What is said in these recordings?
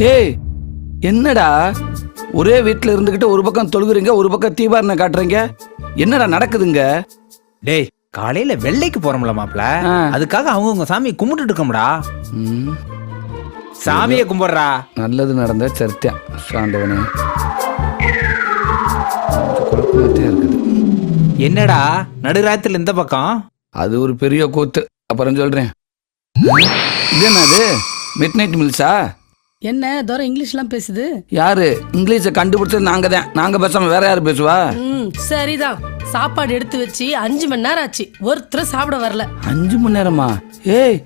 டேய் என்னடா ஒரே வீட்டில் இருந்துகிட்டு ஒரு பக்கம் தொழுகுறீங்க ஒரு பக்கம் தீபாரணை காட்டுறீங்க, என்னடா நடக்குதுங்க? டேய் காலையில வெள்ளைக்கு போறோம்ல மாப்ள, அதுக்காக அவங்கவுங்க சாமியை கும்பிட்டுட்டு இருக்கோம்டா. சாமியை கும்பிடுறா. நல்லது நடந்த சரித்தேன் சாண்டவனே. குழப்பமாத்தே இருக்குது. என்னடா நடுராத்திரில இந்த பக்கம்? அது ஒரு பெரிய கூத்து, அப்புறம் சொல்றேன். இது என்னது மிட் நைட் மில்ஸா? என்ன தோரம் இங்கிலீஷ்லாம் பேசுது? யாரு இங்கிலீஷை கண்டுபிடிச்சது? நாங்க தான். நாங்க பேசாம வேற யாரு பேசுவா? சரிதான். சாப்பாடு எடுத்து வச்சு 5 மணி நேரம் ஆச்சு, ஒருத்தர் சாப்பிட வரல. 5 மணி நேரமா? ஏய்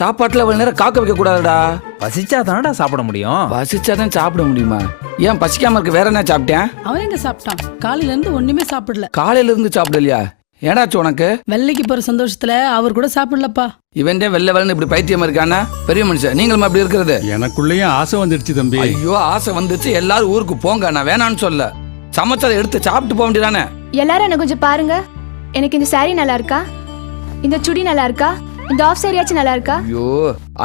சாப்பாட்டுல அவ்வளவு நேரம் காக்க வைக்க கூடாதுடா. பசிச்சாதானடா சாப்பிட முடியும். பசிச்சாதான் சாப்பிட முடியுமா? ஏன் பசிக்காம இருக்கு? வேற என்ன சாப்பிட்டேன்? அவன் எங்க சாப்பிட்டான்? காலையில இருந்து ஒண்ணுமே சாப்பிடல. காலையில இருந்து சாப்பிடலையா? ஏடாச்சு உனக்கு? வெள்ளைக்கு போற சந்தோஷத்துல அவர் கூட சாப்பிடலப்பா. இவன் வெள்ளை வெள்ளன்னு இப்படி பைத்தியமா இருக்கானா? பெரிய மனுஷன் நீங்களும் அப்படி இருக்கிறது? எனக்குள்ளேயும் ஆசை வந்துடுச்சு தம்பி. ஐயோ ஆசை வந்துச்சு. எல்லாரும் ஊருக்கு போங்க, நான் வேணான்னு சொல்ல. சமைச்சதை எடுத்து சாப்பிட்டு போக வேண்டியதானே? எல்லாரும் என்ன கொஞ்சம் பாருங்க. எனக்கு இந்த சாரி நல்லா இருக்கா? இந்த சுடி நல்லா இருக்கா? இந்த ஆஃப் சாரியாச்சும் நல்லா இருக்கா? ஐயோ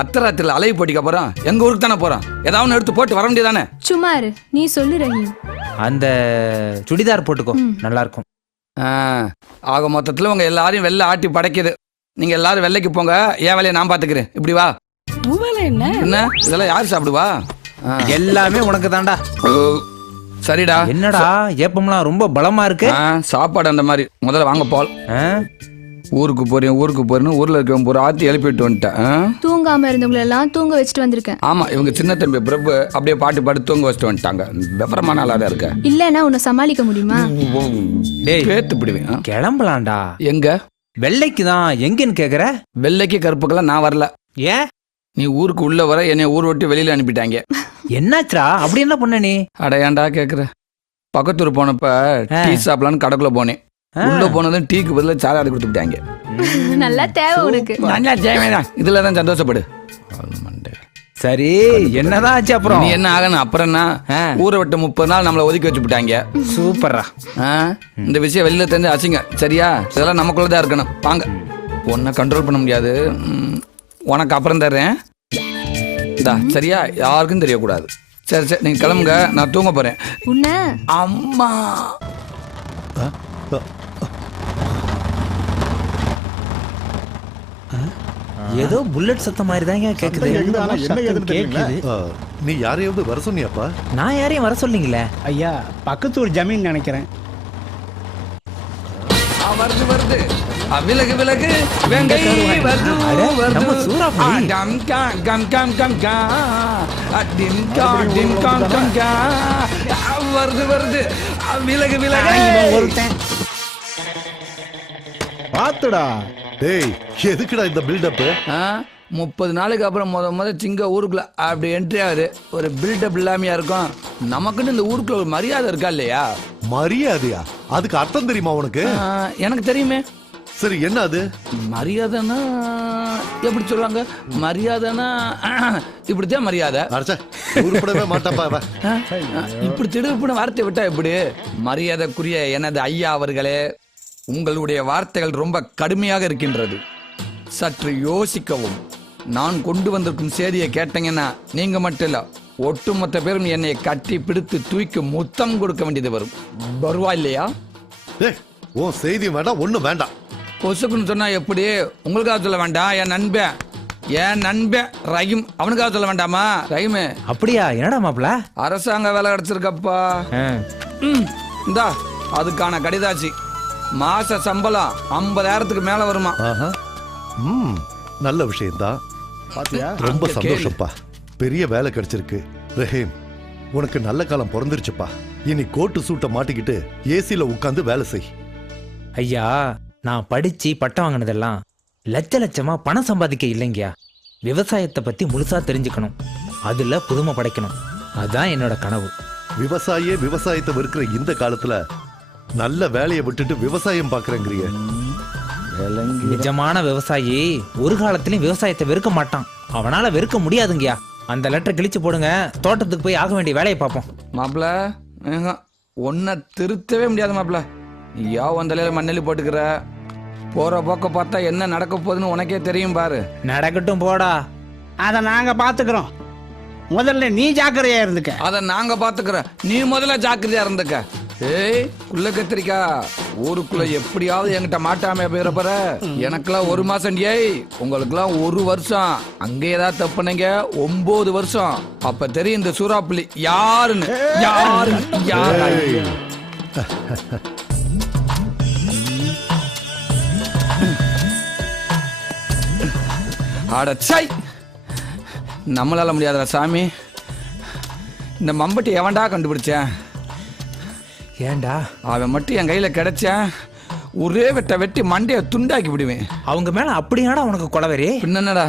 அத்தராத்திரில அலைவு போட்டிக்க போறோம். எங்க ஊருக்கு தானே போறோம், ஏதாவது ஒன்று எடுத்து போட்டு வர வேண்டியதானே? சும்மா இரு, நீ சொல்லு ரஹீம். அந்த சுடிதார் போட்டுக்கோ, நல்லா இருக்கும். ஆக மொத்தத்துல உங்க எல்லாரையும் வெள்ளை ஆட்டி படைக்குது. நீங்க எல்லாரும் வெள்ளைக்கு போங்க, என் வேலையை நான் பாத்துக்கிறேன். இப்படி வா. என்ன என்ன இதெல்லாம் யாரு சாப்பிடுவா? எல்லாமே உனக்கு தான்டா. சரிடா. என்னடா ஏப்பம்லாம் ரொம்ப பலமா இருக்கு. சாப்பாடு அந்த மாதிரி. முதல்ல வாங்க போல். ஊருக்கு போறேன் ஊருக்கு போறேன்னு ஊர்ல இருக்க ஒரு ஆத்தி எழுப்பிட்டு வந்துட்டேன். தூங்காம இருந்தவங்களை எல்லாம் தூங்க வச்சுட்டு வந்திருக்கேன். ஆமா இவங்க சின்ன தம்பி பிரபு அப்படியே பாட்டு பாட்டு தூங்க வச்சுட்டு வந்துட்டாங்க. விவரமான ஆளா தான் இருக்க. இல்லன்னா உன்னை சமாளிக்க முடியுமா? பேத்து பிடிவேன். கிளம்பலாம்டா. எங்க? வெள்ளைக்கு தான். எங்கன்னு கேக்குற? வெள்ளைக்கு கருப்புக்கெல்லாம் நான் வரல. ஏன்? நீ ஊருக்கு உள்ள வர என்னை ஊர் விட்டு வெளியில அனுப்பிட்டாங்க. என்னாச்சா? அப்படி என்ன பண்ண நீ? அடையாண்டா கேக்குற. பக்கத்தூர் போனப்ப டீ சாப்பிடலான்னு கடைக்குள்ள போனேன். உள்ள போனதும் டீக்கு பதில சாலாடு கொடுத்துட்டாங்க. நல்லா தேவை உனக்கு. நல்லா தேவைதான். இதுலதான் சந்தோஷப்படு. சரி என்னதான் ஆச்சு அப்புறம்? நீ என்ன ஆகணும் அப்புறம் என்ன? ஊரை விட்டு 30 நாள் நம்மளை ஒதுக்கி வச்சு விட்டாங்க. சூப்பரா. இந்த விஷயம் வெளியில தெரிஞ்சு அசிங்க. சரியா? இதெல்லாம் நமக்குள்ளதான் இருக்கணும். வாங்க. உன்னை கண்ட்ரோல் பண்ண முடியாது. உனக்கு அப்புறம் தர்றேன். சரியா? யாருக்கும் தெரியக்கூடாது. சரி சரி நீங்க கிளம்புங்க, நான் தூங்க போறேன். உன்ன அம்மா ஏதோ புல்லட் சத்தம் மாதிரி தான் கேக்குது. நீ யாரையாவது வர சொன்னியாப்பா? நான் யாரையும் வர சொல்லிங்களே ஐயா. பக்கத்து ஒரு ஜமீன் நினைக்கிறேன். வருது வருது. விலகு விலகு வெங்கை வருது வருது. Come come come come come come come come come come வருது வருது. விலகு விலகு. ஒருத்தன் பாத்துடா. டேய் எதுக்குடா இந்த பில்டப்? 30 நாளைக்கு அப்புறம் முத சிங்க ஊருக்குள்ள அப்படி என்ட்ரி ஆகுது. ஒரு பில்டப் இல்லாமையா இருக்கும்? நமக்குன்னு இந்த ஊருக்குள்ள ஒரு மரியாதை இருக்கா இல்லையா? மரியாதையா? அதுக்கு அர்த்தம் தெரியுமா உனக்கு? எனக்கு தெரியுமே. சரி என்ன அது? மரியாதைன்னா எப்படி சொல்லுவாங்க? மரியாதைன்னா இப்படித்தான் மரியாதை. உருப்படவே மாட்டாப்பா. இப்படி திடுப்புன வார்த்தை விட்டா எப்படி? மரியாதைக்குரிய எனது ஐயா அவர்களே, உங்களுடைய வார்த்தைகள் ரொம்ப கடுமையாக இருக்கின்றது. சற்று யோசிக்கவும். நான் கொண்டு வந்திருக்கும் செய்தியை கேட்டீங்கன்னா நீங்க மட்டும் இல்ல, ஒட்டுமொத்த பேரும் என்னை கட்டி பிடித்து தூக்கி முத்தம் கொடுக்க வேண்டியது வரும். வருவா இல்லையா? உன் செய்தி வேண்டாம், ஒண்ணும் வேண்டாம். பொசுக்குன்னு சொன்னா எப்படி? உங்களுக்காக சொல்ல வேண்டாம், என் நண்பன் ரஹீம் அவனுக்காக சொல்ல வேண்டாமா? ரஹீம் அப்படியா? என்னடா மாப்ள? அரசாங்க வேலை கிடைச்சிருக்கப்பா. இந்தா அதுக்கான கடிதாச்சு. மாச சம்பளம் 50,000க்கு மேல வருமா? நல்ல விஷயம்தான். ரொம்ப சந்தோஷப்பா. பெரிய வேலை கிடைச்சிருக்கு. ரஹீம் உனக்கு நல்ல காலம் பிறந்துருச்சுப்பா. இனி கோட்டு சூட்டை மாட்டிக்கிட்டு ஏசில உட்கார்ந்து வேலை செய். ஐயா நான் படிச்சு பட்டம் வாங்கினதெல்லாம் லட்ச லட்சமா பணம் சம்பாதிக்க இல்லைங்கயா. விவசாயத்தை பத்தி முழுசா தெரிஞ்சுக்கணும், அதுல புதுமை படைக்கணும். அதான் என்னோட கனவு. விவசாயத்தை வெறுக்கிற இந்த காலத்துல நல்ல வேலையை விட்டுட்டு விவசாயம் பாக்குறேங்கிறிய. நிஜமான விவசாயி ஒரு காலத்திலயும் விவசாயத்தை வெறுக்க மாட்டான். அவனால வெறுக்க முடியாதுங்கயா. அந்த லெட்டர் கிழிச்சு போடுங்க, தோட்டத்துக்கு போய் ஆக வேண்டிய வேலையை பார்ப்போம். மாப்பிள ஒன்ன திருத்தவே முடியாது மாப்பிள. யா வந்தலையில மண்ணெல்லி போட்டுக்கிற. போற போக்க பார்த்தா என்ன நடக்க போகுதுன்னு உனக்கே தெரியும் பாரு. நடக்கட்டும் போடா, அதை நாங்க பாத்துக்கிறோம். முதல்ல நீ ஜாக்கிரதையா இருந்துக்க. அத நாங்க பாத்துக்கிறோம், நீ முதல்ல ஜாக்கிரதையா இருந்துக்க. ஏய் குள்ள கத்திரிக்கா, ஊருக்குள்ள எப்படியாவது என்கிட்ட மாட்டாம போயிடப்பற. எனக்கெல்லாம் 1 மாசம், ஏய் உங்களுக்குலாம் 1 வருஷம். அங்க ஏதாவது தப்புனீங்க 9 வருஷம். அப்ப தெரியும் இந்த சூறாப்புலி யாருன்னு. யாரு அடச்சை, நம்மளால முடியாதுடா சாமி. இந்த மம்பட்டி எவன்டா கண்டுபிடிச்சேன்? ஏன்டா அவன் மட்டும் என் கையில கிடைச்சேன், ஒரே வெட்டி மண்டையை துண்டாக்கி விடுவேன். அவங்க மேல அப்படியாடா உனக்கு கொலவரி? பின்னடா,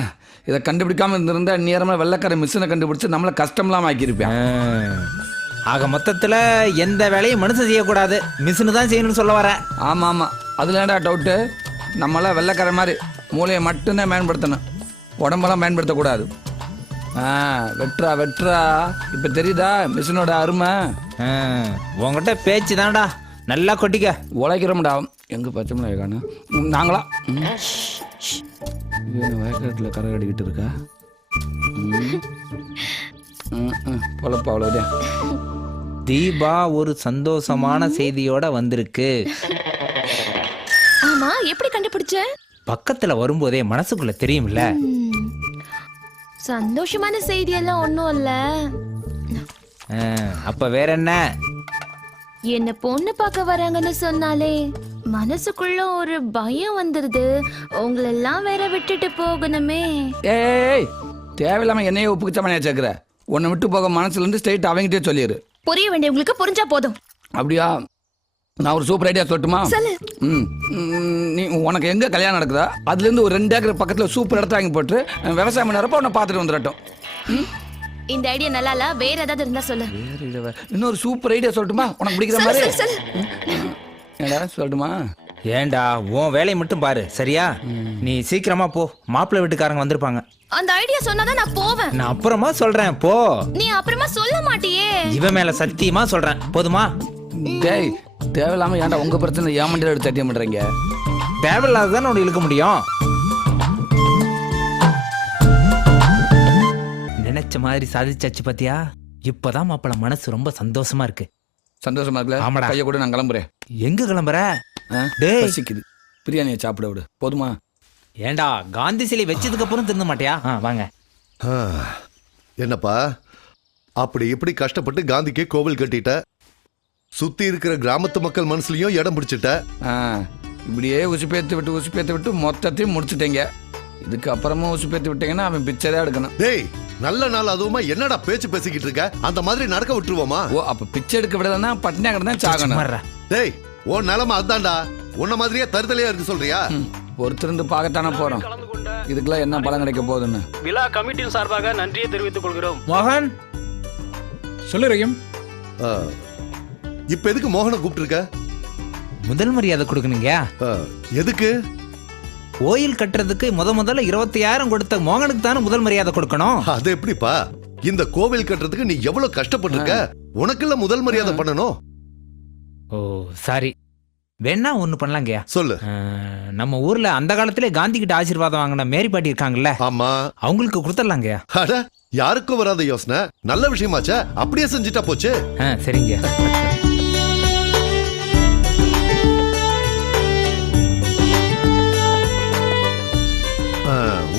இதை கண்டுபிடிக்காம இருந்திருந்தா நேரமா வெள்ளக்கார மிஷினை கண்டுபிடிச்சு நம்மள கஷ்டம்லாம் ஆக்கியிருப்பேன். ஆக மொத்தத்துல எந்த வேலையும் மனுஷன் செய்யக்கூடாது, மிஷினு தான் செய்யணும்னு சொல்ல வர. ஆமா ஆமா, அதுல ஏன்டா டவுட்டு? நம்மளாம் வெள்ளக்கார மாதிரி மூளையை மட்டும்தான் பயன்படுத்தணும், உடம்பெல்லாம் பயன்படுத்தக்கூடாது. வெட்டுறா வெட்டுறா, இப்ப தெரியுதா மிஷினோட அருமை? உங்ககிட்ட பேச்சு தான்டா, நல்லா கொட்டிக்க. உழைக்கிறோம்டா. எங்க பச்சை மிளகாய் காணோம்? நாங்களா வயக்காட்டில் கரை கடிக்கிட்டு இருக்கா? பொழப்பா அவ்வளோதே. தீபா ஒரு சந்தோஷமான செய்தியோட வந்திருக்கு. ஆமா, எப்படி கண்டுபிடிச்ச? பக்கத்துல வரும்போதே மனசுக்குள்ள தெரியும்ல. சந்தோஷமான செய்தி எல்லாம் ஒண்ணும் இல்ல. அப்ப வேற என்ன? என்ன பொண்ணு பார்க்க வராங்கன்னு சொன்னாலே மனசுக்குள்ள ஒரு பயம் வந்துருது. உங்களெல்லாம் வேற விட்டுட்டு போகணுமே. ஏய், தேவையில்லாம என்னையே ஒப்புக்கிச்ச மணியா சேர்க்கிற. உன்னை விட்டு போக மனசுல இருந்து ஸ்ட்ரெயிட் அவங்ககிட்டே சொல்லிடு. புரிய வேண்டியவங்களுக்கு புரிஞ்சா போதும். அப்படியா? நான் ஒரு சூப்பர் ஐடியா சொல்லட்டுமா? நீ உனக்கு எங்க கல்யாணம் நடக்குதா அதுல இருந்து ஒரு 2 ஏக்கர் பக்கத்துல சூப்பர் இடத்த வாங்கி போட்டு விவசாயம் பண்ணறப்ப உன்னை பார்த்துட்டு வந்துடட்டும். இந்த ஐடியா நல்லா இல்ல, வேற ஏதாவது இருந்தா சொல்லு. இன்னொரு சூப்பர் ஐடியா சொல்லட்டுமா உனக்கு பிடிக்கிற மாதிரி? ஏடா சொல்லட்டுமா? ஏண்டா உன் வேலையை மட்டும் பாரு சரியா? நீ சீக்கிரமா போ, மாப்பிள்ளை வீட்டுக்காரங்க வந்திருப்பாங்க. அந்த ஐடியா சொன்னாதான் நான் போவேன். நான் அப்புறமா சொல்றேன் போ. நீ அப்புறமா சொல்ல மாட்டியே. இவன் மேல சத்தியமா சொல்றேன், போதுமா? டேய், தேவையில்லாம ஏன்டா உங்க பிரச்சனை ஏன் மண்டியில எடுத்து சட்டியம் பண்றீங்க? தேவையில்லாததானே உனக்கு இழுக்க முடியும். நினைச்ச மாதிரி சாதிச்சாச்சு பாத்தியா? இப்பதான் மாப்பிள்ள மனசு ரொம்ப சந்தோஷமா இருக்கு. சந்தோஷமா இருக்குல்ல? ஆமாடா. கைய கூட நான் கிளம்புறேன். எங்க கிளம்புற? டேய், பசிக்குது, பிரியாணியை சாப்பிட விடு. போதுமா? ஏண்டா காந்தி சிலை வச்சதுக்கு அப்புறம் திருந்த மாட்டியா? வாங்க. என்னப்பா அப்படி இப்படி கஷ்டப்பட்டு காந்திக்கே கோவில் கட்டிட்ட, சுத்தி இருக்கிற கிராமத்து மக்கள் மனசுலயும் இடம் பிடிச்சிட்ட. இப்படியே உசுப்பேத்து விட்டு மொத்தத்தையும் முடிச்சுட்டீங்க. இதுக்கு அப்புறமா உசுப்பேத்து விட்டீங்கன்னா அவன் பிச்சைதான் எடுக்கணும். டேய், நல்ல நாள் அதுவுமா என்னடா பேச்சு பேசிக்கிட்டு இருக்க? அந்த மாதிரி நடக்க விட்டுருவோமா? ஓ, அப்ப பிச்சை எடுக்க விடலன்னா பட்டினியா கிடந்தான் சாகணும். டேய், உன் நிலைமை அதான்டா. உன்ன மாதிரியே தருதலையா இருக்கு சொல்றியா? ஒருத்தருந்து பார்க்கத்தானே போறோம், இதுக்கெல்லாம் என்ன பலன் கிடைக்க போகுதுன்னு. விழா கமிட்டியின் சார்பாக நன்றியை தெரிவித்துக் கொள்கிறோம். மோகன் சொல்லு ரஹீம். இப்ப எதுக்கு மோகனை கூப்பிட்டு இருக்க? முதல் மரியாதை கொடுக்கணுங்க. எதுக்கு? கோயில் கட்டுறதுக்கு முதல்ல 25,000 கொடுத்த மோகனுக்கு தானே முதல் மரியாதை கொடுக்கணும். அது எப்படிப்பா? இந்த கோவில் கட்டுறதுக்கு நீ எவ்வளவு கஷ்டப்பட்டிருக்க, உனக்குள்ள முதல் மரியாதை பண்ணணும். ஓ சாரி, வேணா ஒண்ணு பண்ணலாங்கய்யா. சொல்லு. நம்ம ஊர்ல அந்த காலத்திலே காந்தி கிட்ட ஆசீர்வாதம் வாங்கின மேரி பாட்டி இருக்காங்கல்ல, ஆமா, அவங்களுக்கு கொடுத்துடலாங்கய்யா. அட, யாருக்கும் வராத யோசனை, நல்ல விஷயமாச்சா? அப்படியே செஞ்சுட்டா போச்சு. சரிங்க.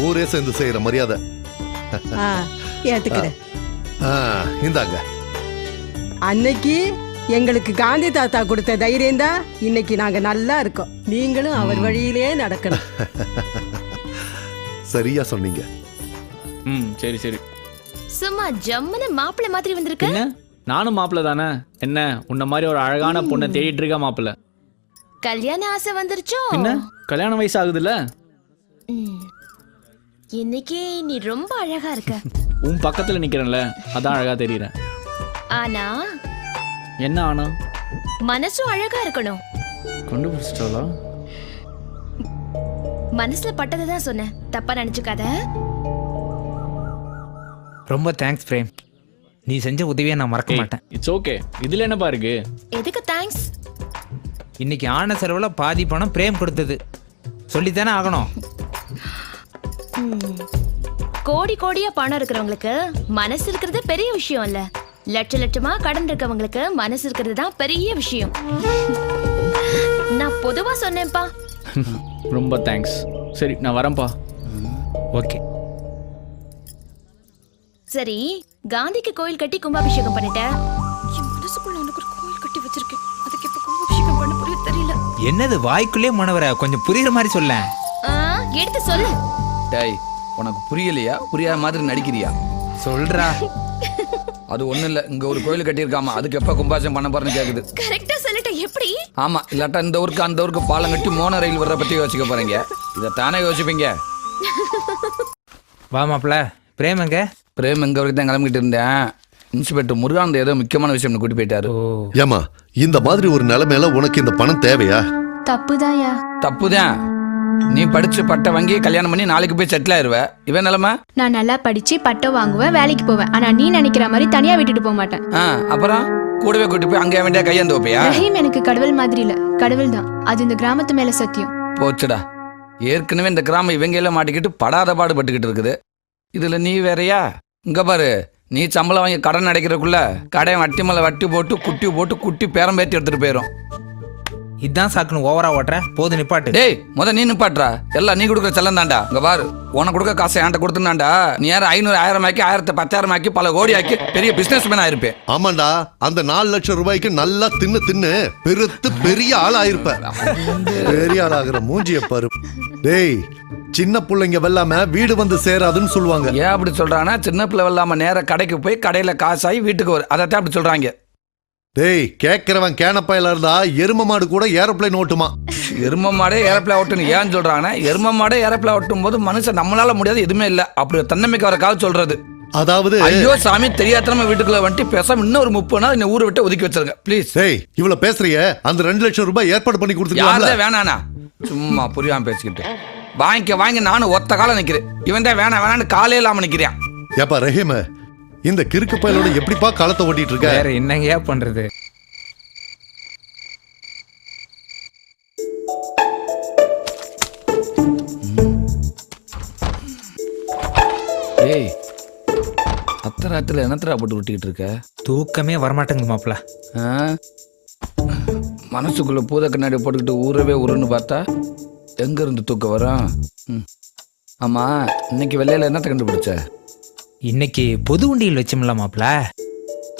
ஊரே சேர்ந்து செய்யற மரியாதை. ஏத்துக்கிறேன். இந்தாங்க. அன்னைக்கு எங்களுக்கு காந்தி தாத்தா கொடுத்த தைரியம் தான் இன்னைக்கு நாங்க நல்லா இருக்கோம். நீங்களும் அவர் வழியிலே நடக்கணும். சரியா சொன்னீங்க. சரி சரி. சும்மா ஜம்முன்னு மாப்பிள்ளை மாதிரி வந்திருக்க. என்ன, நானும் மாப்பிள்ள தானே. என்ன, உன்ன மாதிரி ஒரு அழகான பொண்ணை தேடிட்டு இருக்கா மாப்பிள்ள. கல்யாண ஆசை வந்துருச்சோ? என்ன, கல்யாண வயசு ஆகுதுல்ல? இன்னைக்கு நீ ரொம்ப அழகா இருக்க. உன் பக்கத்துல நிக்கிறேன்ல, அதான் அழகா தெரியறேன். ஆனா என்ன ஆனா? மனசும் அழகா இருக்கணும். கண்டுபிடிச்சிட்டாளா? மனசுல பட்டதான் சொன்னேன், தப்பா நினைச்சுக்காத. ரொம்ப தேங்க்ஸ் பிரேம், நீ செஞ்ச உதவியை நான் மறக்க மாட்டேன். It's okay. இதுல என்னப்பா இருக்கு? எதுக்கு தேங்க்ஸ்? இன்னைக்கு ஆன செலவுல பாதி பணம் பிரேம் கொடுத்தது, சொல்லித்தானே ஆகணும். கோடி கோடியா பணம் இருக்கிறவங்களுக்கு மனசு இருக்கிறது பெரிய விஷயம் இல்ல, லட்ச லட்சமா கடன் இருக்கவங்களுக்கு மனசு இருக்கிறது தான் பெரிய விஷயம். நான் பொதுவா சொன்னேன்ப்பா. ரொம்ப தேங்க்ஸ். சரி நான் வரேன்ப்பா. ஓகே. சரி, காந்திக்கு கோயில் கட்டி கும்பாபிஷேகம் பண்ணிட்டேன். என் மனசுக்குள்ள உனக்கு ஒரு கோயில் கட்டி வச்சிருக்கேன். அதுக்கு எப்ப கும்பாபிஷேகம் பண்ண புரிய தெரியல. என்னது வாய்க்குள்ளே மனவர கொஞ்சம் புரியுற மாதிரி சொல்ல. எடுத்து சொல்லு. டேய், உனக்கு புரியலையா? புரியாத மாதிரி நடிக்கிறியா? சொல்றா. அது ஒண்ணும் இல்ல, இங்க ஒரு கோயில் கட்டியிருக்காமா, அதுக்கு எப்ப கும்பாபிஷேகம் பண்ண போறேன்னு கேக்குது. கரெக்டா சொல்லிட்ட. எப்படி? ஆமா, இல்லாட்டா இந்த ஊருக்கு அந்த ஊருக்கு பாலம் கட்டி மோன ரயில் வர்ற பத்தி யோசிக்க போறீங்க. இதை தானே யோசிப்பீங்க. வா மாப்ள. பிரேம் எங்க? பிரேம் எங்க வரைக்கும் தான் கிளம்பிட்டு இருந்தேன். இன்ஸ்பெக்டர் முருகானந்த ஏதோ முக்கியமான விஷயம் கூட்டி போயிட்டாரு. ஏமா இந்த மாதிரி ஒரு நிலைமையில உனக்கு இந்த பணம் தேவையா? தப்புதான்யா. தப்புதான். நீ படிச்சு பட்டை வாங்கி கல்யாணம் பண்ணி நாளைக்கு போய் செட்டில் ஆயிருவ. இவன் நிலைமை? நான் நல்லா படிச்சு பட்டம் வாங்குவேன், வேலைக்கு போவேன். ஆனா நீ நினைக்கிற மாதிரி தனியா விட்டுட்டு போக மாட்டேன். அப்புறம் கூடவே கூட்டி போய் அங்கே வேண்டிய கையந்து வைப்பியா? ரஹீம் எனக்கு கடவுள் மாதிரி இல்ல, கடவுள் தான். அது இந்த கிராமத்து மேல சத்தியம். போச்சுடா, ஏற்கனவே இந்த கிராமம் இவங்க எல்லாம் மாட்டிக்கிட்டு படாத பாடுபட்டுக்கிட்டு இருக்குது. இதுல நீ வேறயா? இங்க பாரு, நீ சம்பளம் வாங்கி கடன் அடைக்கிறதுக்குள்ள கடையை வட்டி மேல வட்டி போட்டு குட்டி பேரம் பேத்தி எடுத்துட்டு போயிடும். இதான் சாக்குன்னு ஓவரா ஓட்டுற. போது நிப்பாட்டு. டேய், நீ நிப்பாட்டுறா. எல்லாம் நீ கொடுக்குற செல்லம் தாண்டா. இங்க பாரு, உனக்கு கொடுக்க காசை என்கிட்ட கொடுத்துனாண்டா, நீ யாரும் 500 1000 ஆக்கி 1000 10,000 ஆக்கி பல கோடி ஆக்கி பெரிய பிசினஸ் மேன் ஆயிருப்பேன். ஆமாண்டா, அந்த 4 லட்சம் ரூபாய்க்கு நல்லா தின்னு பெருத்து பெரிய ஆள் ஆயிருப்ப. பெரிய ஆள் ஆகிற மூஞ்சிய பாரு. டேய், சின்ன பிள்ளைங்க வெல்லாம வீடு வந்து சேராதுன்னு சொல்லுவாங்க. ஏன் அப்படி சொல்றானா? சின்ன பிள்ளை வெல்லாம நேர கடைக்கு போய் கடையில காசாகி வீட்டுக்கு வரும். அதைத்தான் அப்படி சொல்றாங்க. டேய், கேட்கிறவன் கேனப்பாயில இருந்தா எரும மாடு கூட ஏரோப்ளேன் ஓட்டுமா. எரும மாடே ஏரோப்ளேன் ஓட்டுன்னு ஏன் சொல்றாங்கன்னா, எரும மாடே ஏரோப்ளேன் ஓட்டும் போது மனுஷன் நம்மளால முடியாது எதுவுமே இல்ல அப்படி தன்னமைக்கு வரக்காக சொல்றது. அதாவது ஐயோ சாமி, தெரியாதனமா வீட்டுக்குள்ள வந்துட்டு பேசாம இன்னும் ஒரு 30 நாள் இந்த ஊரை விட்டு ஒதுக்கி வச்சிருங்க ப்ளீஸ். டேய், இவ்வளவு பேசுறிய, அந்த 2 லட்சம் ரூபாய் ஏற்பாடு பண்ணி கொடுத்துருக்காங்க. யாரே வேணானா? சும்மா புரியாம பேசிக்கிட்டு வாங்கி நானும் ஒத்த காலம் நிக்கிறேன். இவன் தான் வேணான்னு காலே இல்லாம நிக்கிறேன். ஏப்பா ரஹீம், இந்த கிறுக்கு பயலோட எப்படிப்பா காலத்தை ஓட்டிட்டு இருக்க? வேற என்னங்கயா பண்றது? ஏய், அத்தராத்துல என்னத்தரா போட்டு விட்டுக்கிட்டு இருக்க? தூக்கமே வரமாட்டேங்குது மாப்ள. மனசுக்குள்ள பூத கண்ணாடி போட்டுக்கிட்டு ஊரவே உருன்னு பார்த்தா எங்க இருந்து தூக்கம் வரும்? ஆமா, இன்னைக்கு வெள்ளையில என்னத்தை கண்டுபிடிச்ச? இன்னைக்கு பொது உண்டியல் வச்சோம்ல மாப்ள,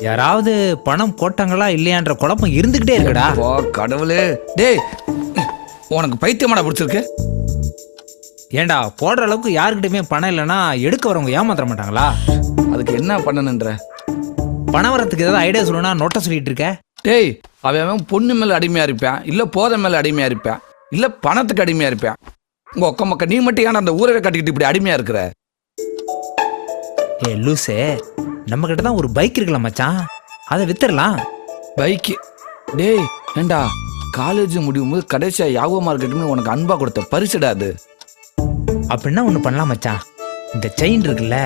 யாராவது பணம் போட்டாங்களா இல்லையான்ற குழப்பம் இருந்துகிட்டே இருக்குடா. ஓ கடவுளே. டேய், உனக்கு பைத்தியமாடா பிடிச்சிருக்கு? ஏண்டா, போடுற அளவுக்கு யாருக்கிட்டயுமே பணம் இல்லைன்னா எடுக்க வரவங்க ஏமாத்திர மாட்டாங்களா? அதுக்கு என்ன பண்ணணுன்ற? பணம் வரத்துக்கு ஏதாவது ஐடியா சொல்லணும்னா நோட்டை சொல்லிட்டு இருக்க. டேய், அவன் பொண்ணு மேல அடிமையா இருப்பான், இல்ல போதை மேல அடிமையா இருப்பான், இல்ல பணத்துக்கு அடிமையா இருப்பான். உங்க ஒக்க மக்க நீ மட்டும் ஏன்னா அந்த ஊரவே கட்டிக்கிட்டு இப்படி அடிமையா இருக்கிற? ஏ லூசே, நம்ம கிட்ட தான் ஒரு பைக் இருக்கலாம் மச்சான், அதை வித்துடலாம். பைக்கு? டேய் ஏண்டா, காலேஜ் முடியும் போது கடைசியா யாவோ மார்க்கெட்னு உனக்கு அன்பா கொடுத்த பரிசுடா அது. அப்படின்னா ஒண்ணு பண்ணலாம் மச்சான், இந்த செயின் இருக்குல்ல,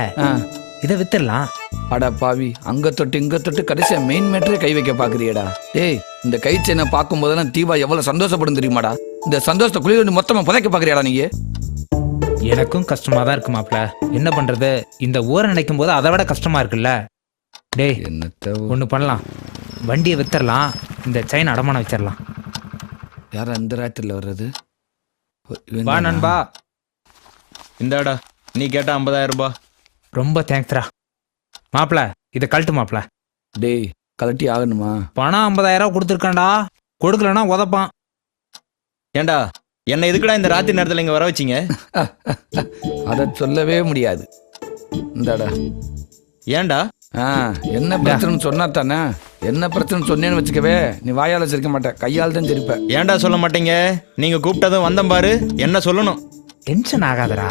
இதை வித்துடலாம். அடா பாவி, அங்க தொட்டு இங்க தொட்டு கடைசியா மெயின் மேட்டரே கை வைக்க பாக்குறியடா. டேய், இந்த கை செயினை பார்க்கும் போதெல்லாம் தீபா எவ்வளவு சந்தோஷப்படும் தெரியுமாடா? இந்த சந்தோஷத்தை குளிர் மொத்தமா புதைக்க பாக்குறியாடா நீங்க? எனக்கும் கஷ்டமா தான் இருக்கு மாப்ள, என்ன பண்றது? இந்த ஊரை நினைக்கும் போது அதை விட கஷ்டமா இருக்குல்ல. டேய், என்னத்த ஒண்ணு பண்ணலாம், வண்டியை வித்துடலாம், இந்த செயின் அடமானம் வச்சிடலாம். யாரா இந்த ராத்திரில வர்றது? வா நண்பா, இந்தாடா நீ கேட்ட 50,000 ரூபாய். ரொம்ப தேங்க்ஸ்ரா மாப்ள, இதை கழட்டு மாப்ள. டேய், கலட்டி ஆகணுமா? பணம் 50,000 கொடுத்துருக்காண்டா, கொடுக்கலன்னா உதப்பான். ஏண்டா, என்ன எதுக்குடா இந்த ராத்திரி நேரத்தில் இங்க வர வச்சிங்க? அத சொல்லவே முடியாது. இந்தாடா. ஏண்டா? என்ன பிரச்சனை சொன்னா தானே? என்ன பிரச்சனை சொன்னேன்னு வச்சுக்கவே, நீ வாயால சிரிக்க மாட்ட, கையால் தான் சிரிப்ப. ஏண்டா சொல்ல மாட்டீங்க? நீங்க கூப்பிட்டதும் வந்தம் பாரு, என்ன சொல்லணும்? டென்ஷன் ஆகாதடா,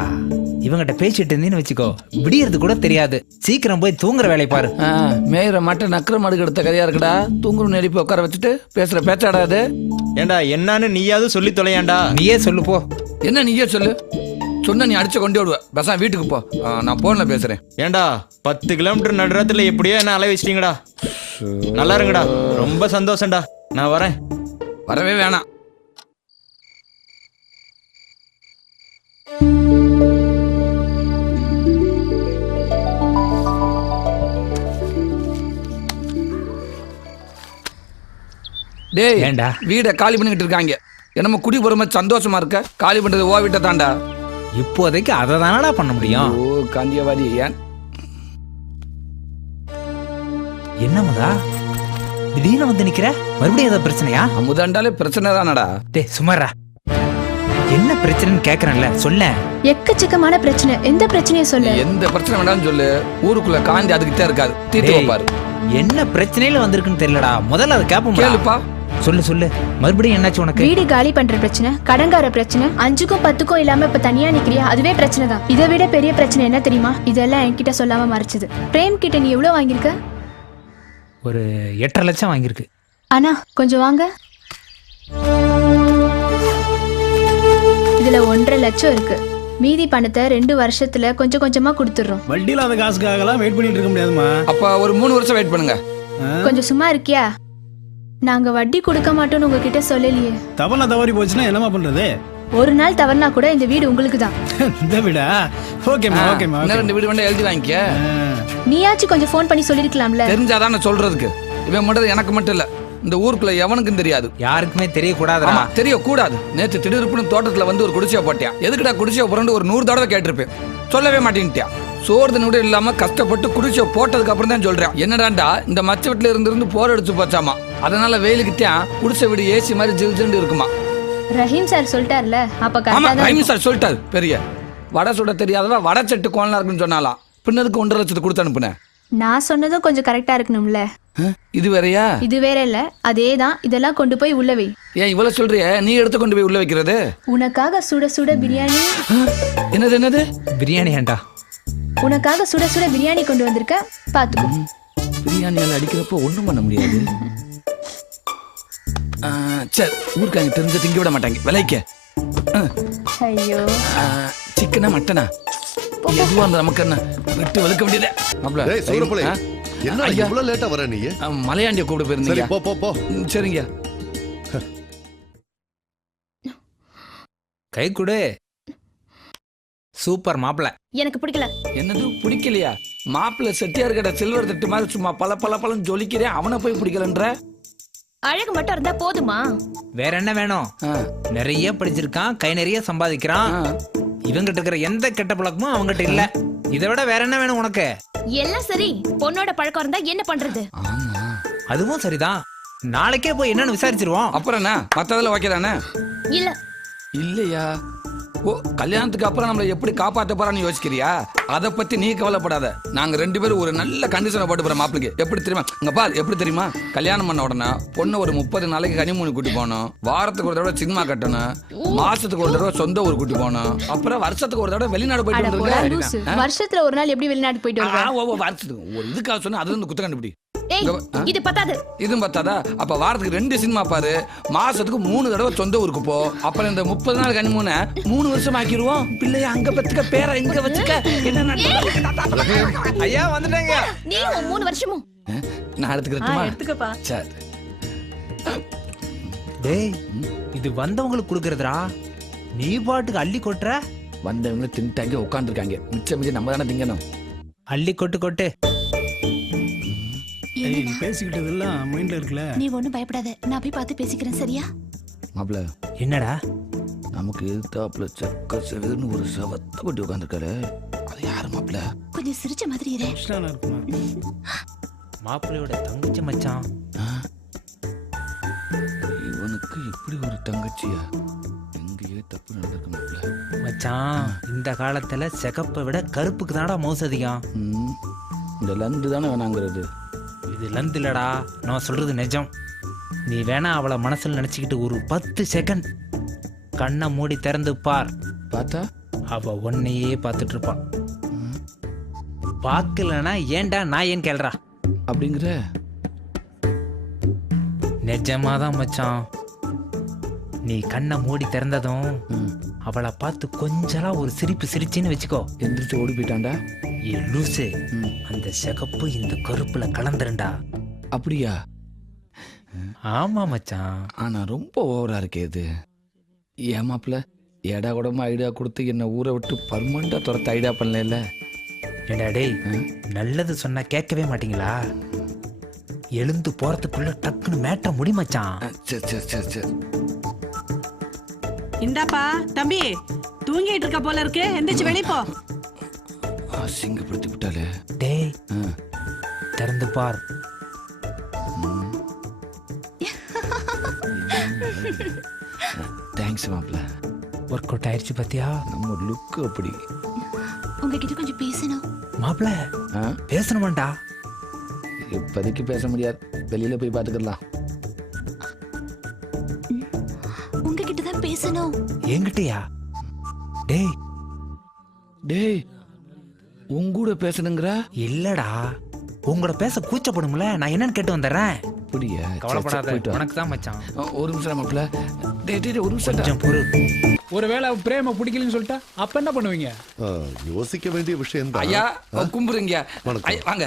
இவங்கிட்ட பேசிட்டு இருந்தீன்னு வச்சுக்கோ, விடியறது கூட தெரியாது. சீக்கிரம் போய் தூங்குற வேலையை பாரு. மேயிற மாட்ட நக்கிற மாடு எடுத்த கதையா இருக்குடா. தூங்குற நெருப்பி உட்கார வச்சுட்டு பேசுற பேச்சாடாது. ஏண்டா, என்னன்னு நீயாவது சொல்லி தொலையாண்டா. நீயே சொல்லு போ. என்ன நீயே சொல்லு? சொன்ன நீ அடிச்சு கொண்டு விடுவ. பசா வீட்டுக்கு போ, நான் போன்ல பேசுறேன். ஏண்டா, 10 கிலோமீட்டர் நடுறத்துல எப்படியோ என்ன அலை வச்சிட்டீங்கடா. நல்லா இருங்கடா, ரொம்ப சந்தோஷம்டா, நான் வரேன். வரவே வேணாம். டேய் ஏன்டா? வீடை காலி பண்ணிக்கிட்டு இருக்காங்க. என்னமோ குடி போற சந்தோஷமா இருக்க. காலி பண்றது ஓ வீட்டை தாண்டா. இப்போதைக்கு அதை தானடா பண்ண முடியும். ஓ காந்தியவாதி ஏன் என்னமுதா திடீர்னு வந்து நிக்கிற? மறுபடியும் ஏதாவது பிரச்சனையா? அமுதாண்டாலே பிரச்சனை தானடா. டேய் சுமாரா, என்ன பிரச்சனைன்னு கேக்குறேன்ல, சொல்ல. எக்கச்சக்கமான பிரச்சனை. எந்த பிரச்சனையை சொல்லு. எந்த பிரச்சனை வேண்டாம்னு சொல்லு. ஊருக்குள்ள காந்தி அதுக்கிட்டே இருக்காது. தீர்த்து டேய், வைப்பாரு. என்ன பிரச்சனையில வந்திருக்குன்னு தெரியலடா. முதல்ல அதை கேப்போம். கேளுப்பா. சொல்லு சொல்லு, மறுபடியும் என்னாச்சு உனக்கு? வீடு காலி பண்ற பிரச்சனை, கடன்கார பிரச்சனை, 5க்கும் 10க்கும் இல்லாம இப்ப தனியா நிக்கிறியா, அதுவே பிரச்சனை தான். இதை விட பெரிய பிரச்சனை என்ன தெரியுமா? இதெல்லாம் என்கிட்ட சொல்லாம மறைச்சது. பிரேம் கிட்ட நீ எவ்வளவு வாங்கியிருக்க? ஒரு 8.5 லட்சம் வாங்கியிருக்கு. அண்ணா கொஞ்சம் வாங்க. இதுல 1.5 லட்சம் இருக்கு. மீதி பணத்தை 2 வருஷத்துல கொஞ்சம் கொஞ்சமா கொடுத்துடுறோம். வட்டி இல்லாத காசுக்காகலாம் வெயிட் பண்ணிட்டு இருக்க முடியாதுமா. அப்ப ஒரு 3 வருஷம் வெயிட் பண்ணுங்க. கொஞ்சம் சும்மா இருக்கியா? நாங்க வட்டி கொடுக்க மாட்டோம்னு உங்ககிட்ட சொல்லலையே. தவறுனா தவறி போச்சுன்னா என்னமா பண்றது? ஒரு நாள் தவறுனா கூட இந்த வீடு உங்களுக்கு தான். இந்த வீடா? ஓகேமா ஓகேமா. இன்னும் 2 வீடு வேண்டாம் எழுதி வாங்கிக்க. நீயாச்சும் கொஞ்சம் ஃபோன் பண்ணி சொல்லிருக்கலாம்ல. தெரிஞ்சாதானே சொல்றதுக்கு. இவன் மட்டும் எனக்கு மட்டும் இல்ல, இந்த ஊருக்குள்ள எவனுக்கும் தெரியாது. யாருக்குமே தெரியக்கூடாதுடா. ஆமா தெரியக்கூடாது. நேத்து திடீர்னு தோட்டத்துல வந்து ஒரு குடிசையை போட்டியான். எதுக்குடா குடிசையை புரண்டு ஒரு 100 தடவை கேட்டிருப்பேன். சொல்லவே மாட்டேன்ட்டியா. சோறு நூடு இல்லாம கஷ்டப்பட்டு குடிசையை போட்டதுக்கு அப்புறம் தான் சொல்றேன். என்னடாண்டா இந்த மச்ச வீட்டுல இருந்து போர் அடிச்சு போச்சாமா. அதனால வெயிலுக்குத்தான் குடிசை வீடு ஏசி மாதிரி ஜில் ஜில்னு இருக்குமா. ரஹீம் சார் சொல்லிட்டார்ல, அப்ப ஆமா கரெக்டா தான். ரஹீம் சார் சொல்லிட்டாரு. பெரிய வடை சுட தெரியாதவ வடை செட்டு கோலனா இருக்குன்னு சொன்னாலாம். பின்னதுக்கு 1.5 லட்சத்துக்கு கொடுத்து அனுப்புனேன். நான் சொன்னதும் கொஞ்சம் கரெக்டா இருக்கணும்ல. இது வேறயா? இது வேற இல்ல, அதேதான். இதெல்லாம் கொண்டு போய் உள்ள வை. ஏன் இவ்வளவு சொல்றிய? நீ எடுத்து கொண்டு போய் உள்ள வைக்கிறது. உனக்காக சுட சுட பிரியாணி. என்னது என்னது? பிரியாணி ஏன்டா? உனக்காக சுட சுட பிரியாணி கொண்டு வந்திருக்க, பாத்துக்கோ. பிரியாணியால அடிக்கிறப்போ ஒண்ணும் பண்ண முடியாது. சரி, ஊருக்காங்க தெரிஞ்ச திங்க விட மாட்டாங்க. விலைக்க ஐயோ, சிக்கனா மட்டனா எதுவா இருந்தா நமக்கு என்ன விட்டு வெளுக்க வேண்டியதே. டேய் சூரப்புலே, என்ன இவ்வளவு லேட்டா வர நீ? மலையாண்டிய கூப்பிட சரி போயிருந்தீங்க. போ போ போ. சரிங்க. கை கொடு. சூப்பர் மாப்பிள. எனக்கு பிடிக்கல. என்னது பிடிக்கலையா? மாப்பிள்ள செட்டியார் கடை சில்வர் தட்டு மாதிரி சும்மா பல பல பழம் ஜொலிக்கிறேன். அவனை போய் பிடிக்கலன்ற? அழகு மட்டும் இருந்தா போதுமா? வேற என்ன வேணும்? நிறைய படிச்சிருக்கான், கை நிறைய சம்பாதிக்கிறான். இவங்கிட்ட இருக்கிற எந்த கெட்ட பழக்கமும் அவங்ககிட்ட இல்ல. இதை விட வேற என்ன வேணும் உனக்கு? எல்லாம் சரி, பொண்ணோட பழக்கம் இருந்தா என்ன பண்றது? அதுவும் சரிதான். நாளைக்கே போய் என்னன்னு விசாரிச்சிருவோம். அப்புறம் என்ன மத்ததுல ஓகே தானே? இல்ல இல்லையா? ஓ, கல்யாணத்துக்கு அப்புறம் நம்மளை எப்படி காப்பாத்த போறான்னு யோசிக்கிறியா? அதை பத்தி நீ கவலைப்படாத. நாங்க 2 பேரும் ஒரு நல்ல கண்டிஷனை போட்டு போறோம் மாப்பிளைக்கு. எப்படி தெரியுமா? இங்க பார், எப்படி தெரியுமா? கல்யாணம் பண்ண உடனே பொண்ணு ஒரு 30 நாளைக்கு கனிமூணு கூட்டி போகணும். வாரத்துக்கு ஒரு தடவை சினிமா கட்டணும். மாசத்துக்கு ஒரு தடவை சொந்த ஊர் கூட்டி போகணும். அப்புறம் வருஷத்துக்கு ஒரு தடவை வெளிநாடு போயிட்டு அட போடா லூசு. வந்துருக்க. வருஷத்துல ஒரு நாள் எப்படி வெளிநாட்டுக்கு போயிட்டு வருவ? வருஷத்துக்கு ஒரு இதுக்காக சொன்னா அது வந்து குத்த கண்டுபிடி. ஏய், இது பத்தாது. இதுவும் பார்த்தாதா? அப்ப வாரத்துக்கு 2 சினிமா பாரு. மாசத்துக்கு 3 தடவை சொந்த ஊருக்கு போ. அப்புறம் இந்த 30 நாள் கனிமூனை 3 வருஷம் ஆக்கிடுவோம். பிள்ளைய அங்க பத்துக்க, பேரை இங்க வச்சுக்க. என்ன ஐயா வந்துட்டாங்க. நீ 3 வருஷமும். நான் எடுத்துக்கிறேன். எடுத்துக்கப்பா. சரி. டேய், இது வந்தவங்களுக்கு கொடுக்கறதுடா. நீ பாட்டுக்கு அள்ளி கொட்டுற. வந்தவங்க தின்ட்டாங்க, உட்காந்துருக்காங்க. மிச்சம் மிச்சம் நம்ம தானே திங்கணும். அள்ளி கொட்டு கொட்டு. ஏய், நீ பேசிக்கிட்டதெல்லாம் மைண்ட்ல இருக்குல்ல. நீ ஒண்ணும் பயப்படாத, நான் போய் பார்த்து பேசிக்கிறேன், சரியா? மாப்பிள்ள, என்னடா? நமக்கு எதிர்த்தாப்புல சக்க செவதுன்னு ஒரு சவத்தை கொட்டி உட்காந்துருக்காரு. அது யாரு மாப்பிள்ள? கொஞ்சம் சிரிச்ச மாதிரி இரு. கிருஷ்ணனா இருக்குமா? மாப்பிள்ளையோட தங்கச்சி மச்சான். இவனுக்கு இப்படி ஒரு தங்கச்சியா? எங்கேயே தப்பு நடந்திருக்கு மாப்பிள்ள. மச்சான், இந்த காலத்துல சிகப்பை விட கருப்புக்கு தான்டா மவுசு அதிகம். இந்த லந்து தானே வேணாங்கிறது. இது லந்து இல்லடா, நான் சொல்றது நிஜம். நீ வேணா அவளை மனசுல நினைச்சுக்கிட்டு ஒரு 10 செகண்ட் கண்ணை மூடி திறந்து பார். பார்த்தா அவ உன்னையே பார்த்துட்டு இருப்பான். பார்க்கலனா ஏன்டா நான் ஏன் கேள்றா? அப்படிங்கிற? நிஜமாதான் மச்சான். நீ கண்ணை மூடி திறந்ததும் அவளை பார்த்து கொஞ்சலா ஒரு சிரிப்பு சிரிச்சின்னு வச்சுக்கோ. எந்திரிச்சு ஓடி போயிட்டான்டா. ஏ லூசு, அந்த சிகப்பு இந்த கருப்புல கலந்துருண்டா. அப்படியா? ஆமா மச்சான். ஆனா ரொம்ப ஓவரா இருக்கே இது. ஏன் மாப்பிள்ள, ஏடா கூடமா ஐடியா கொடுத்து என்ன ஊரை விட்டு பர்மனண்டா துரத்த ஐடியா பண்ணல. ஏண்டா டேய், நல்லது சொன்னா கேட்கவே மாட்டீங்களா? எழுந்து போறதுக்குள்ள டக்குன்னு மேட்ட முடி மச்சான். சரி சரி சரி சரி. இந்தாப்பா தம்பி, தூங்கிட்டு இருக்க போல இருக்கு, எந்திரிச்சு வெளிய போ. அசிங்கப்படுத்தி விட்டாலே. டேய் திறந்து பார். தேங்க்ஸ் மாப்ள. ஒர்க் அவுட் ஆயிடுச்சு பாத்தியா? நம்ம லுக் அப்படி. உங்ககிட்ட கொஞ்சம் பேசணும். மாப்பிள ஆ? பேசணுமாண்டா? இப்போதைக்கு பேச முடியாது, வெளியில போய் பார்த்துக்கலாம். உங்ககிட்ட தான் பேசணும். என்கிட்டயா? டேய் டேய் உங்கூட பேசணுங்கிற? இல்லடா, உங்களோட பேச கூச்சப்படும்ல, நான் என்னன்னு கேட்டு வந்துடுறேன். அப்படியா? சரி, சரி, கவலைப்படாத, போயிட்டு வா. உனக்கு தான் மச்சான். ஒரு நிமிஷம் மாப்ள. டேய் டேய் ஒரு நிமிஷம். கொஞ்சம் பொறு. ஒருவேளை பிரேம பிடிக்கலன்னு சொல்லிட்டா அப்ப என்ன பண்ணுவீங்க? யோசிக்க வேண்டிய விஷயம் தான். ஐயா கும்பிடுங்க. வணக்கம். ஐயா வாங்க.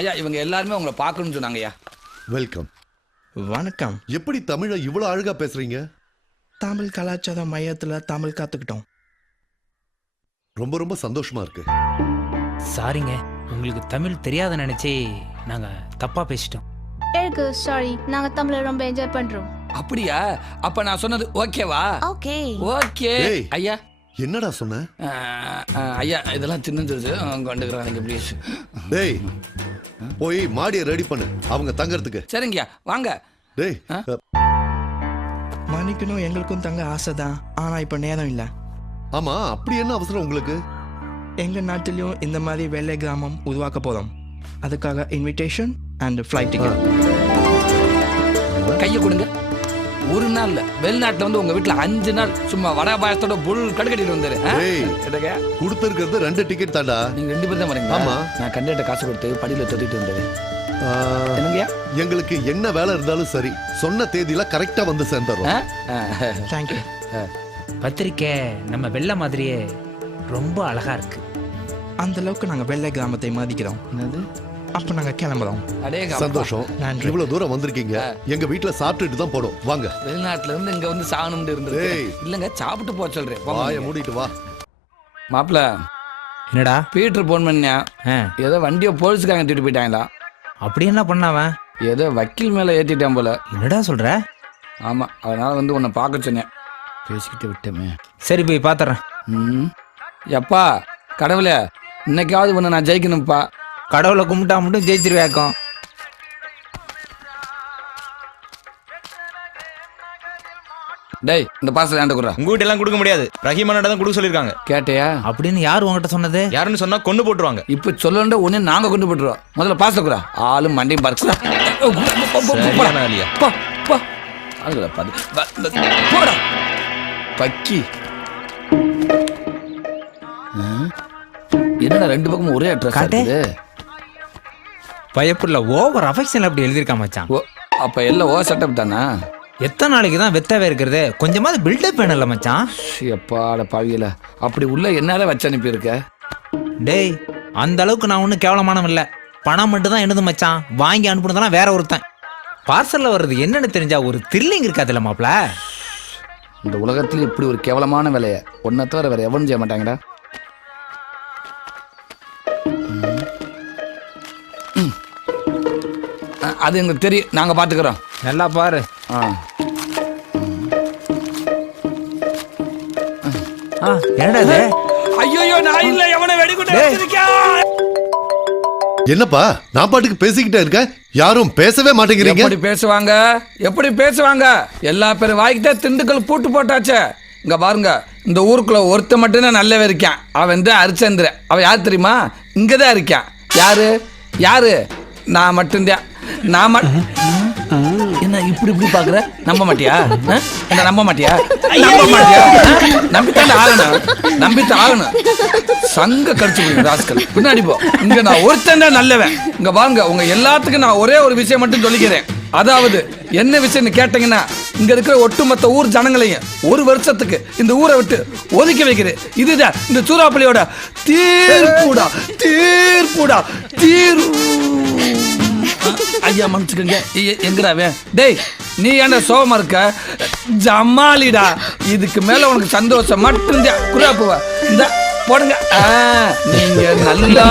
ஐயா இவங்க எல்லாருமே உங்களை பார்க்கணும்னு சொன்னாங்க ஐயா. வெல்கம். வணக்கம். எப்படி தமிழை இவ்வளவு அழகா பேசுறீங்க? தமிழ் கலாச்சார மையத்துல தமிழ் கத்துக்கிட்டோம். ரொம்ப ரொம்ப சந்தோஷமா இருக்கு. சாரிங்க, உங்களுக்கு தமிழ் தெரியாத நினைச்சே நாங்க தப்பா பேசிட்டோம். எனக்கு சாரி, நாங்க தமிழை ரொம்ப என்ஜாய் பண்றோம். அப்படியா? அப்ப நான் சொன்னது ஓகேவா? ஓகே. ஓகே. ஏய். ஐயா என்னடா சொன்ன? ஐயா இதெல்லாம் தின்னுச்சு கொண்டுக்கிறாங்க ப்ளீஸ். டேய் போய் மாடியை ரெடி பண்ணு அவங்க தங்கறதுக்கு. சரிங்கய்யா வாங்க. டேய் மன்னிக்கணும், எங்களுக்கும் தங்க ஆசைதான், ஆனா இப்ப நேரம் இல்ல. ஆமா, அப்படி என்ன அவசரம் உங்களுக்கு? எங்க நாட்டிலையும் இந்த மாதிரி வெள்ளை கிராமம் உருவாக்க போறோம். அதுக்காக இன்விடேஷன் அண்ட் ஃப்ளைட் டிக்கெட். கையை கொடுங்க. ஒரு நாள் இல்ல, வெளிநாட்டுல வந்து உங்க வீட்டுல 5 நாள் சும்மா வடை பாயசத்தோட புல் கடுக்கட்டிட்டு வந்தாரு. டேய் கொடுத்திருக்கிறது 2 டிக்கெட் தான்டா. நீங்க 2 பேர் தான் வரீங்க. ஆமா. நான் கண்டிட்ட காசு கொடுத்து படியில தொட்டிட்டு வந்தாரு. என்னங்கய்யா? எங்களுக்கு என்ன வேலை இருந்தாலும் சரி, சொன்ன தேதியில கரெக்டா வந்து சேர்ந்துறோம். தேங்க்யூ. பத்திரிக்கை நம்ம வெள்ளை மாதிரியே ரொம்ப அழகா இருக்கு. அந்த அளவுக்கு நாங்க வெள்ளை கிராமத்தை மதிக்கிறோம். என்னது? அப்ப நாங்க கிளம்புறோம். சந்தோஷம். நன்றி. இவ்வளவு தூரம் வந்திருக்கீங்க, எங்க வீட்டுல சாப்பிட்டுட்டு தான் போடும். வாங்க. வெளிநாட்டுல இருந்து இங்க வந்து சாகணும்னு இருந்தது. ஏய். இல்லங்க சாப்பிட்டு போக சொல்றேன். வாயை மூடிட்டு வா. மாப்பிள என்னடா? பீட்டர் போன் பண்ணா ஆ, ஏதோ வண்டியை போலீஸ்காரங்க தூக்கிட்டு போயிட்டாங்களா? அப்படி என்ன பண்ணாவன்? ஏதோ வக்கீல் மேல ஏத்திட்டான் போல. என்னடா சொல்ற? ஆமா, அதனால வந்து உன்னை பார்க்க சொன்னேன். பேசிக்கிட்டு விட்டமே. சரி போய் பாத்துறேன். எப்பா கடவுளே, இன்னைக்காவது உன்னை நான் ஜெயிக்கணும்ப்பா. கடவுளை கும்பிட்டா மட்டும் ஜெயிச்சிருவேக்கம். டேய் இந்த பார்சல் ஏன்ட குறா. உங்க வீட்டு எல்லாம் கொடுக்க முடியாது, ரஹீமானாட்ட தான் கொடுக்க சொல்லிருக்காங்க. கேட்டியா? அப்படின்னு யார் உங்ககிட்ட சொன்னது? யாருன்னு சொன்னா கொண்டு போட்டுருவாங்க. இப்ப சொல்லண்ட உடனே நாங்க கொண்டு போட்டுருவோம். முதல்ல பார்சல் குறா. ஆளும் மண்டையும் பறிச்சுடா. சரியான ஆளியா? போடா பக்கி. என்னடா 2 பக்கமும் ஒரே அட்ரஸ் காட்டு. இருக்குது. பயப்புல ஓவர் அஃபெக்ஷன் அப்படி எழுதியிருக்கா மச்சான். ஓ, அப்ப எல்லாம் ஓ செட்டப் தானா? எத்தனை நாளைக்கு தான் வெத்தவே இருக்கிறது? கொஞ்சமாவது பில்டப் வேணும்ல மச்சான். எப்பாட பாவியல, அப்படி உள்ள என்னால வச்சு அனுப்பி இருக்க? டேய் அந்த அளவுக்கு நான் ஒன்றும் கேவலமானவன் இல்லை. பணம் மட்டும் தான் என்னது மச்சான், வாங்கி அனுப்புனதெல்லாம் வேற ஒருத்தன். பார்சல்ல வர்றது என்னன்னு தெரிஞ்சா ஒரு த்ரில்லிங் இருக்காதுல்ல மாப்ள? இந்த உலகத்துல இப்படி ஒரு கேவலமான வேலையை ஒன்ன தவிர வேற எவனும் செய்ய மாட்டாங்கடா. அது எங்களுக்கு தெரியும், நாங்க பாத்துக்கிறோம். நல்லா பாரு. என்னடா இது? ஐயோ நான் இல்ல, எவனை வெடிகுண்டு வச்சிருக்கேன். என்னப்பா நான் பாட்டுக்கு பேசிக்கிட்டே இருக்கேன், யாரும் பேசவே மாட்டேங்கிறீங்க. எப்படி பேசுவாங்க? எப்படி பேசுவாங்க? எல்லா பேரும் வாய்க்கிட்டே திண்டுக்கல் பூட்டு போட்டாச்சே. இங்க பாருங்க, இந்த ஊருக்குள்ள ஒருத்த மட்டும்தான் நல்லவே இருக்கான். அவன் தான் ஹரிச்சந்திரன். அவன் யார் தெரியுமா? இங்கதான் இருக்கான். யாரு யாரு? நான் மட்டும்தான். என்ன இப்படி இப்படி பாக்குற? நம்ப மாட்டியா? என்ன நம்ப மாட்டியா? நம்ப மாட்டியா? நம்பித்தான் ஆகணும், நம்பித்தான் ஆகணும். சங்க கடிச்சு ராஸ்கல். பின்னாடி போ. இங்க நான் ஒருத்தன் தான் நல்லவன். இங்க வாங்க, உங்க எல்லாத்துக்கும் நான் ஒரே ஒரு விஷயம் மட்டும் சொல்லிக்கிறேன். அதாவது என்ன விஷயம்னு கேட்டீங்கன்னா, இங்க இருக்கிற ஒட்டுமொத்த ஊர் ஜனங்களையும் 1 வருஷத்துக்கு இந்த ஊரை விட்டு ஒதுக்கி வைக்கிறேன். இதுதான் இந்த சூறாப்பள்ளியோட தீர்ப்புடா. தீர்ப்புடா. ஐயா மன்னிச்சுக்கங்க. எங்கடாவே? டேய் நீ ஏன்டா சோகமா இருக்க? ஜமாலிடா. இதுக்கு மேல உனக்கு சந்தோஷம் மட்டும்தான். குறாப்புவ இந்த போடுங்க. நீங்க நல்லா